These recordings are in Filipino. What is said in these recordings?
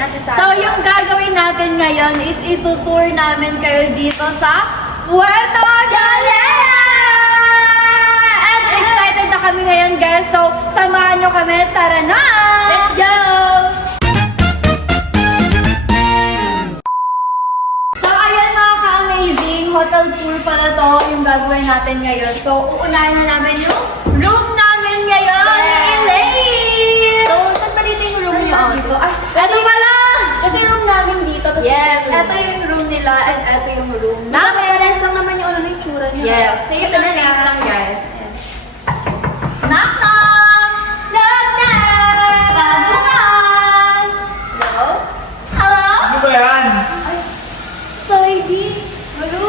Ate Sara. So, yung gagawin natin ngayon is itutour namin kayo dito sa Puerto Galera! And excited na kami ngayon, guys. So, samahan nyo kami. Tara na! Let's go! So, ayan mga ka-amazing. Hotel tour pala to yung gagawin natin ngayon. So, uunahin na namin yung room namin ngayon. Elaine! So, saan ba dito yung room niyo? Dito. Ay, eto pala! Kasi room namin dito. Tapos Yes, dito eto yung room nila and eto yung room namin. Nakakapares lang naman yung ano na yung tsura niya. Yes, same Ito na na same na. lang, guys. Knock knock! Knock knock! Pabukas! Hello? Hello? Ano ba yan? Saidi! Hello?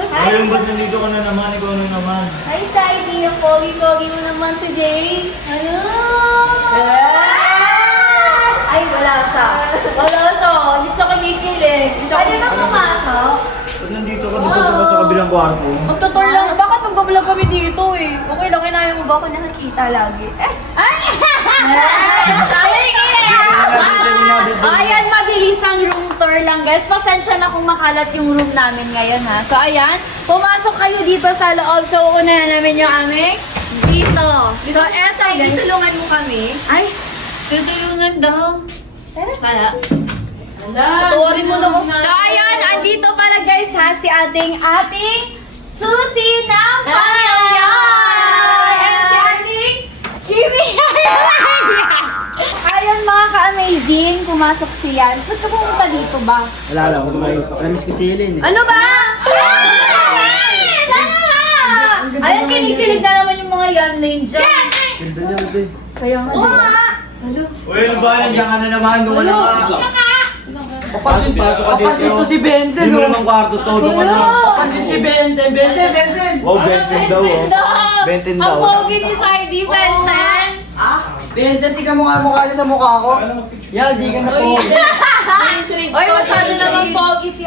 Ayun, ba't nandito ka na naman? Ikaw na naman. Hi, Saidi! Ang pogi-pogi mo naman si Jay. Ano? Ay, wala siya. Wala siya. Hindi siya kinikilig. Pwede na pumasok. Ba't nandito ka? Dito ka sa kabilang kwarto? Magtutor lang. Bakit mag-vlog kami dito eh? Okay lang, kaya mo ba ako nakakita lagi? Ay! Ayan, mabilis ang room tour lang, guys. Pasensya na kung makalat yung room namin ngayon, ha. So, ayan. Pumasok kayo dito sa loob. So, unahan namin yung aming dito. So, esa, guys. Tulungan mo kami. Ay, tutulungan daw. Pala. Tuwarin mo na ako. So, ayan. Andito pala, guys, ha. Si ating Susi ng pamilya. And si ating Kimi. Ayan, mga ka-amazing. Pumasok siya. Ba't ka pumunta dito ba? Wala lang, namiss ko si Helen eh. Ano ba? Ayan, kinikilig na naman yung mga yan dyan. Ganda niya ate. Kaya nga. Hello? Uy, ano ba? Nandiyan ka na naman. Doon ka na. Pasok ka dito. Papansin to si Bente, Hindi mo no? naman kwarto to. Doon ka na. Papansin si Bente, Bente, Bente! Wow, Benten daw. Benten daw. Ang pogi ni Saidi, Benten. Bente, di ka mukha niya sa mukha ko. Yan, di ka na po. Oy, masyado naman pogi si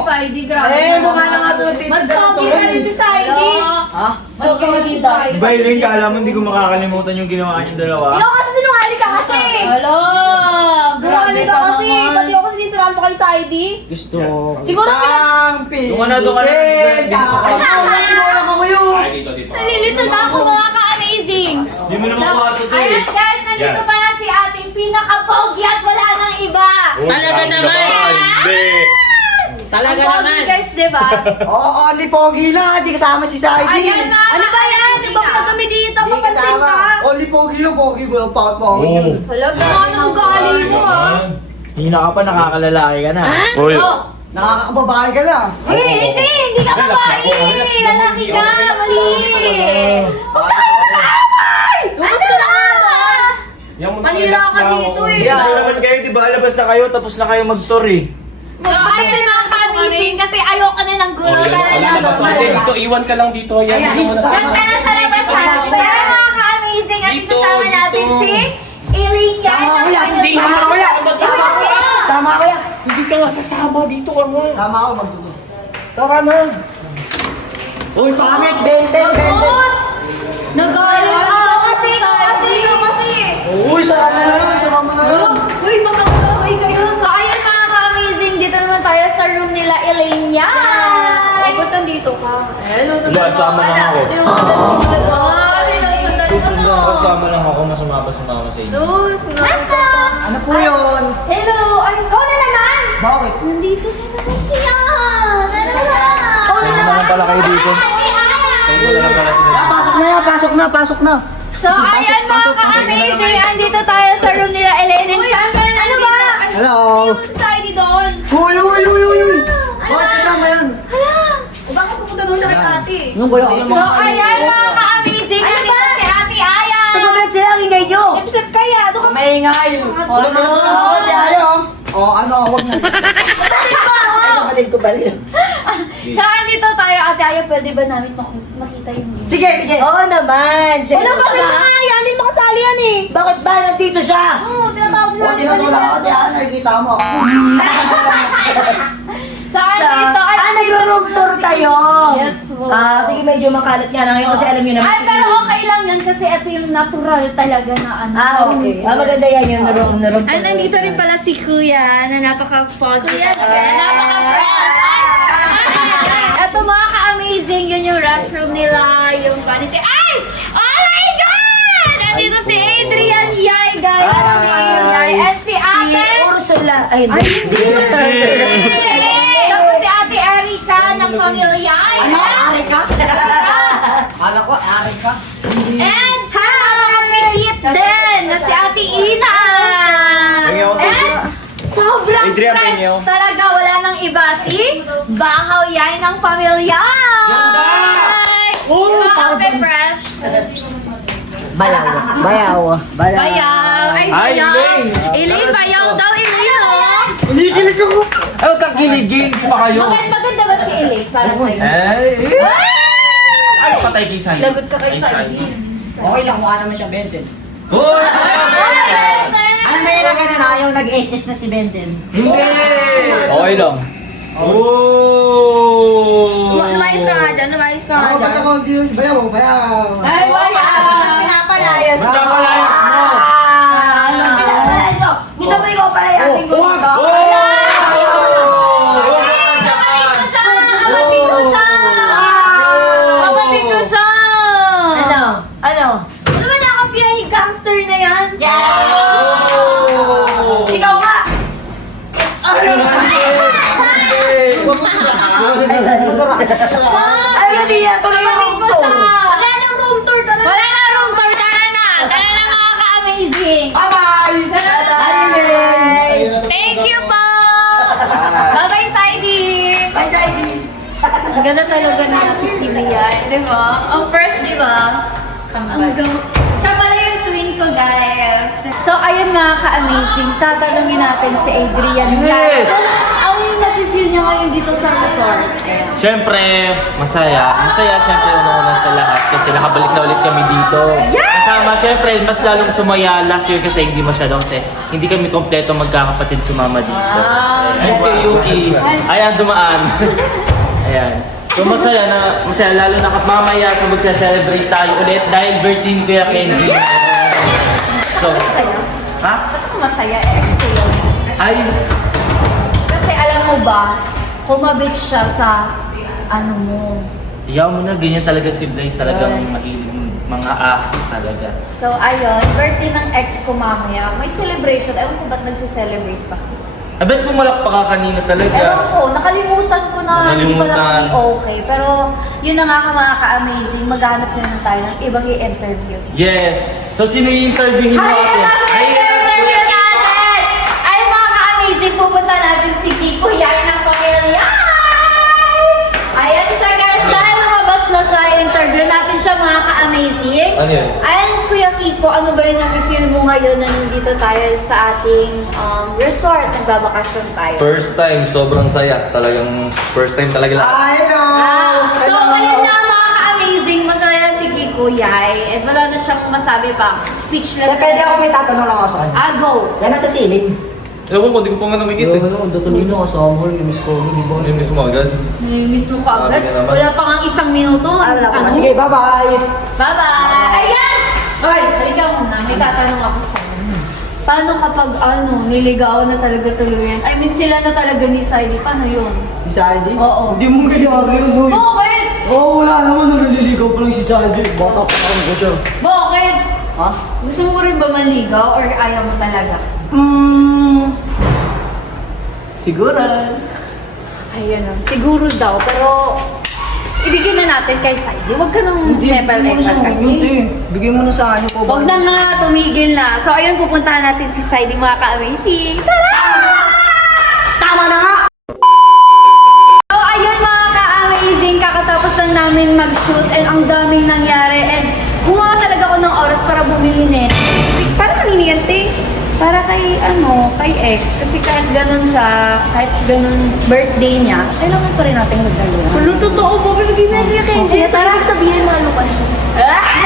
Saidi. Grabe. Eh, mukha na nga to. Mas pogi ka rin si Saidi. Ha? Mas pogi daw. Ba, Elaine, kala mo hindi ko makakalimutan yung ginawa niyong dalawa? Ikaw kasi sinungaling ka kasi. Hello. Sinungaling ka kasi. Pati ako sinisiraan mo kay Saidi. Gusto. Siguro Tampi. Doon ka na, doon ka na. Tinulak ako yun. Nalilito na ako, mga ka-amazing. Hindi mo naman kwarto to Ayan, eh. guys, nandito pala si ating pinaka-pogi at wala nang iba. Talaga naman! Hindi! Talaga Ang pogi, naman! guys, diba? Oo, only pogi lang. Di kasama si Saidi. Ayan, mga Ano ba yan? Di ba pala kami dito? Di Papansin kasama. ka? Only pogi lang, pogi. Wala pa ako. Oo. Wala, Ano ang ugali mo ah? Hina ka pa, nakakalalaki ka na. Uy! Oh. Nakakababae ka na. Uy, hindi ka babae! Lalaki ka! Mali! Lumas ka na nga! Yan mo Manira ka dito eh. Kasi naman kayo, di ba? Alabas na kayo, tapos na kayo mag-tour eh. So, ayun mga kamising kasi ayoko na ng gulo. Kasi dito, iwan ka lang dito. Yan, Ayan, dito dyan ka na sa labas ha. Pero mga ka-amazing at Dito, isasama natin dito. si Eileen yan. Sama ko yan. Hindi Sama ka ko yan. Sama ko yan. Hindi ka nga sasama dito ka nga. Sama ako magdugo. Tara na. Uy, pangit. Bente, Bente. Nagalit ako kasi. Uy, sarap na naman. Sarap na naman. Uy, makakauwi kayo. So, ayun mga ka-amazing. Dito naman tayo sa room nila Eileen yan. Ay, ba't nandito ka? Hello, Wala, sama lang ako. Ay, nasusundan ko Susunod to. ako, sama lang ako na sumama sa inyo. Sus, Ano po yun? Hello. Ay, Ikaw na naman! Bakit? nandito na naman siya. Nalala. Sama naman pala kayo dito. Kayo na lang pala sila. Pasok na yan. Pasok na. Pasok na. So, ayan mga ka-amazing. Andito tayo sa room nila Elaine. And syempre, ano ba? Hello. Si Saidi doon! Uy, uy, uy, uy, uy. Bakit kasama yan? O bakit pupunta doon siya kay ate? Anong ba yun? So, ayan mga ka-amazing. Nandito si Ate Aya. Pagkabalit sila ang ingay nyo. Sip kaya! Doon ka Maingay. Tulog ka na tulog ako. Di ayaw. O, ano, huwag na. Kapatid ko balik. So, andito tayo, Ate Aya. Pwede ba namin makita yung game? Sige, sige. Oo naman. Sige. Wala bakit makaya? Hindi makasali yan eh! Bakit ba nandito siya? Oo, tinatawag O, nila. tinatulak ako. Di ano, nakikita mo ako. So, andito. Nagro-room tour kayo. Yes, po. Sige, medyo makalat nga na ngayon kasi alam nyo naman. Ay, pero okay lang yan kasi ito yung natural talaga na ano. Okay. Maganda yan yung naroon. Ay, nandito rin pala si Kuya na napaka-foggy. Kuya, Napaka-fresh. Ito mga ka-amazing, yun yung restroom nila, yung quality. Ay! Oh my God! Nandito si Adrian Yay, guys. Si Adrian Yay. And si Ate. Ursula. Ay, hindi. Tapos si Ate Erica ng pamilya. Arika? Kala ko, Arika. And napaka-pilit din na si Ate Ina. And sobrang Adrian fresh Peño. talaga. Wala nang iba. Si Bahaw Yay ng pamilya. Diba? Fresh. Bayaw. Bayaw. Ay, Ay, bayaw. Elaine. Elaine, bayaw daw. Elaine, oh. Kinikilig ako. Ay, huwag kang kiligin. Di ba kayo? Maganda ba si Elaine para sa'yo? Ay, patay kay Sai. Lagot ka kay Sabi. Okay lang, mukha naman siya Benten. Hoy! Ano may na ganun ayaw nag-SS na si Benten? Hindi! Okay lang. Oh! Lumayos ka nga dyan. Ako ba't ako hindi yun? Bayaw. Ay, bayaw. Pinapalayas. Pinapalayas mo! Pinapalayas mo. Gusto mo ikaw palayasin ko dito? Kapatid ko siya! Kapatid ko siya! Kapatid ko siya! Ano ba nakapiyan yung gangster na yan? Oh! Ikaw nga! Ay, hindi yan. Tuloy yung room Kapatid ko tour. siya! Wala nang room tour. Tara Wala na room tour! Tara na! Tara na mga ka-amazing! Bye-bye! Tara na! Thank you po! Bye-bye, Saidi! Bye, Saidi. Ang ganda talaga na napipilihan, di ba? Ang first, di ba? Siya pala yung twin ko, guys. So, ayun mga ka-amazing. Tatanungin natin si Adrian. Yes! Ano yung nafe-feel niya ngayon dito sa resort? Siyempre, masaya. Masaya siyempre una sa lahat kasi nakabalik na ulit kami dito. Kasama, siyempre, mas lalong sumaya last year kasi hindi masyado kasi hindi kami kompleto magkakapatid sumama dito. Ay, si Yuki. Ayan, dumaan. Ayan. So masaya lalo na mamaya sa magsa-celebrate tayo ulit dahil birthday ni Kuya Kenji. So, ha? Ba't ako masaya? Ex ko yun. Ay, Kasi alam mo ba, kumabit siya sa ano mo. iyaw mo na, ganyan talaga si Blake, talagang mahilig mga ahas talaga. So, ayun, birthday ng ex ko mamaya. May celebration. Ewan ko ba't nagse-celebrate pa sila. I bet pumalak pa ka kanina talaga. Ewan ko, nakalimutan ko na hindi pala Nakalimutan. kami okay. Pero yun na nga ka mga ka-amazing, maghanap na naman tayo ng ibang i-interview. Yes! So, sino yung interviewin Hi, natin? ito na i-interview natin! Ay, mga ka-amazing, pupunta natin si Kiko Yay ng pamilya! Ayan siya guys, dahil lumabas na siya, interview natin siya mga ka-amazing. Ano yun? Ayan, Kuya Kiko, ano ba yung nafe-feel mo ngayon na nandito tayo sa ating resort, nagbabakasyon tayo? First time, sobrang saya. Talagang first time talaga lahat. So, ayun na mga ka-amazing, masaya si Kiko Yay. At wala na siyang masabi pa. Speechless. Pwede ako may tatanong lang ako sa kanya. Go! Yan nasa siling. Ewan ko, di ko pa nga namigit eh. Kanina kasama ko yung miss ko, di ba? Yung mismo agad. Miss mo ka agad. Sabi ka naman. Wala pa nga isang minuto. Wala pa. Ano? Sige, bye-bye. Bye-bye! Ay, yes! Bye! Halika muna, may tatanong ako sa'yo. Paano kapag niligaw na talaga tuluyan? I mean, sila na talaga ni Saidi. Paano yun? Si Saidi? Oo. Hindi mo nangyayari yun, boy. Bakit? Oo, wala naman. Naliligaw pa lang si Saidi. Bata pa lang ko siya. Bakit? Ha? Gusto mo rin ba maligaw or ayaw mo talaga? Siguro. Ayun lang. Siguro daw, pero ibigyan na natin kay Saidi. Huwag ka nang mepal-epal kasi. Bigay mo na sa akin ko. Huwag na nga, tumigil na. So, ayun, pupuntahan natin si Saidi, mga ka-amazing. Tara! Tama na nga! So, ayun, mga ka-amazing. Kakatapos lang namin mag-shoot and ang daming nangyari. And kumuha talaga ako ng oras para bumili nito. Para kanina yan, te. Para kay, kay ex. Kasi kahit ganun siya, kahit ganun birthday niya, kailangan pa rin natin magdalo. Ano totoo, Bobby? Mag-email niya kay Kenji. Sa ibig sabihin, mahalo ka siya.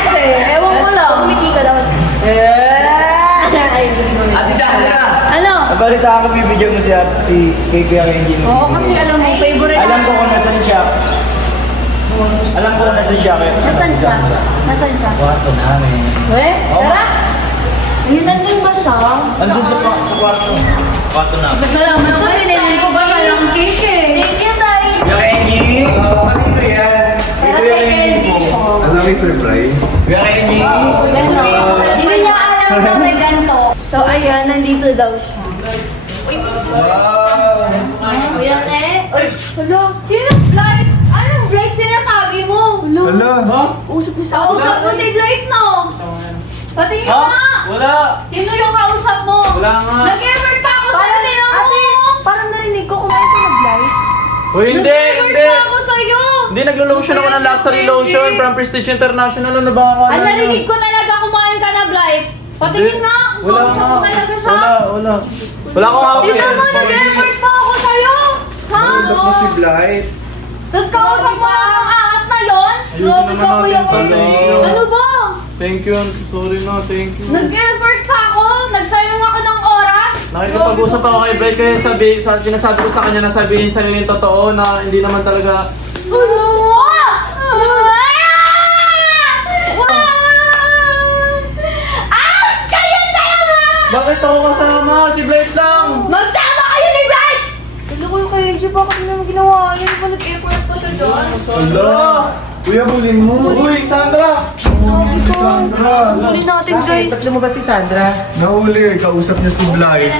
Kasi, ewan ko lang. Kumiti ka daw. Ay, hindi mo. Ate Sandra! Ano? Nabalita ako, bibigyan mo si kay Kuya Kenji. Oo, kasi alam mo, favorite Alam ko kung nasan siya. Alam ko nasa siya kayo. Nasaan siya? Nasaan siya? Kwarto namin. Eh, tara. Ayun, nandun ba siya? Andun sa kwarto. Kwarto namin. Salamat siya, pinili ko ba siya ng cake eh. Thank you, Sai. Kuya Kenji! Kanino yan? Tara, kay po. Alam mo yung surprise? Kuya Kenji! Hindi niya alam na may ganito. So, ayun, nandito daw siya. Kuya Te. Hala, sino Blight? Anong Blight sinasabi mo? Hala. Usap niyo sa Kausap mo si Blight, no? Patingin mo nga! Wala! Sino yung kausap mo? Wala nga. Nag-effort pa ako sa'yo, tinan mo! Ate, parang narinig ko kumain ka nag-live. Uy, hindi! Nag-effort Hindi! pa ako sa'yo! Hindi, naglo-lotion ako ng luxury lotion from Prestige International. Ano ba ako? Ang narinig ko talaga kumain ka na, Blight. Patingin nga! Wala Kausap nga. mo talaga siya! Wala. Wala akong hawak. Tignan mo, nag-effort pa ako sa'yo! Ha? Usap mo si Blight. Tapos kausap mo lang ang ahas na yon? Grabe ka, Kuya Kenji. Ano ba? Thank you, sorry na, thank you. Nag-effort pa ako? Nagsayang ako ng oras? Nakikipag-usap ako kay Beth kaya sinasabi ko sa kanya na sabihin sa'yo yung totoo na hindi naman talaga... Ahas kayo dalawa! Bakit ako kasama? Si Blake lang! Magsama kayo ni Bright! Ano Kuya Kenji, bakit mo naman ginawa? Yan ba nag-effort pa siya dyan? Hala! Kuya, bulin mo. Uy, Sandra! Sandra. Huli natin, guys. Nahuli, kausap niya si Blight.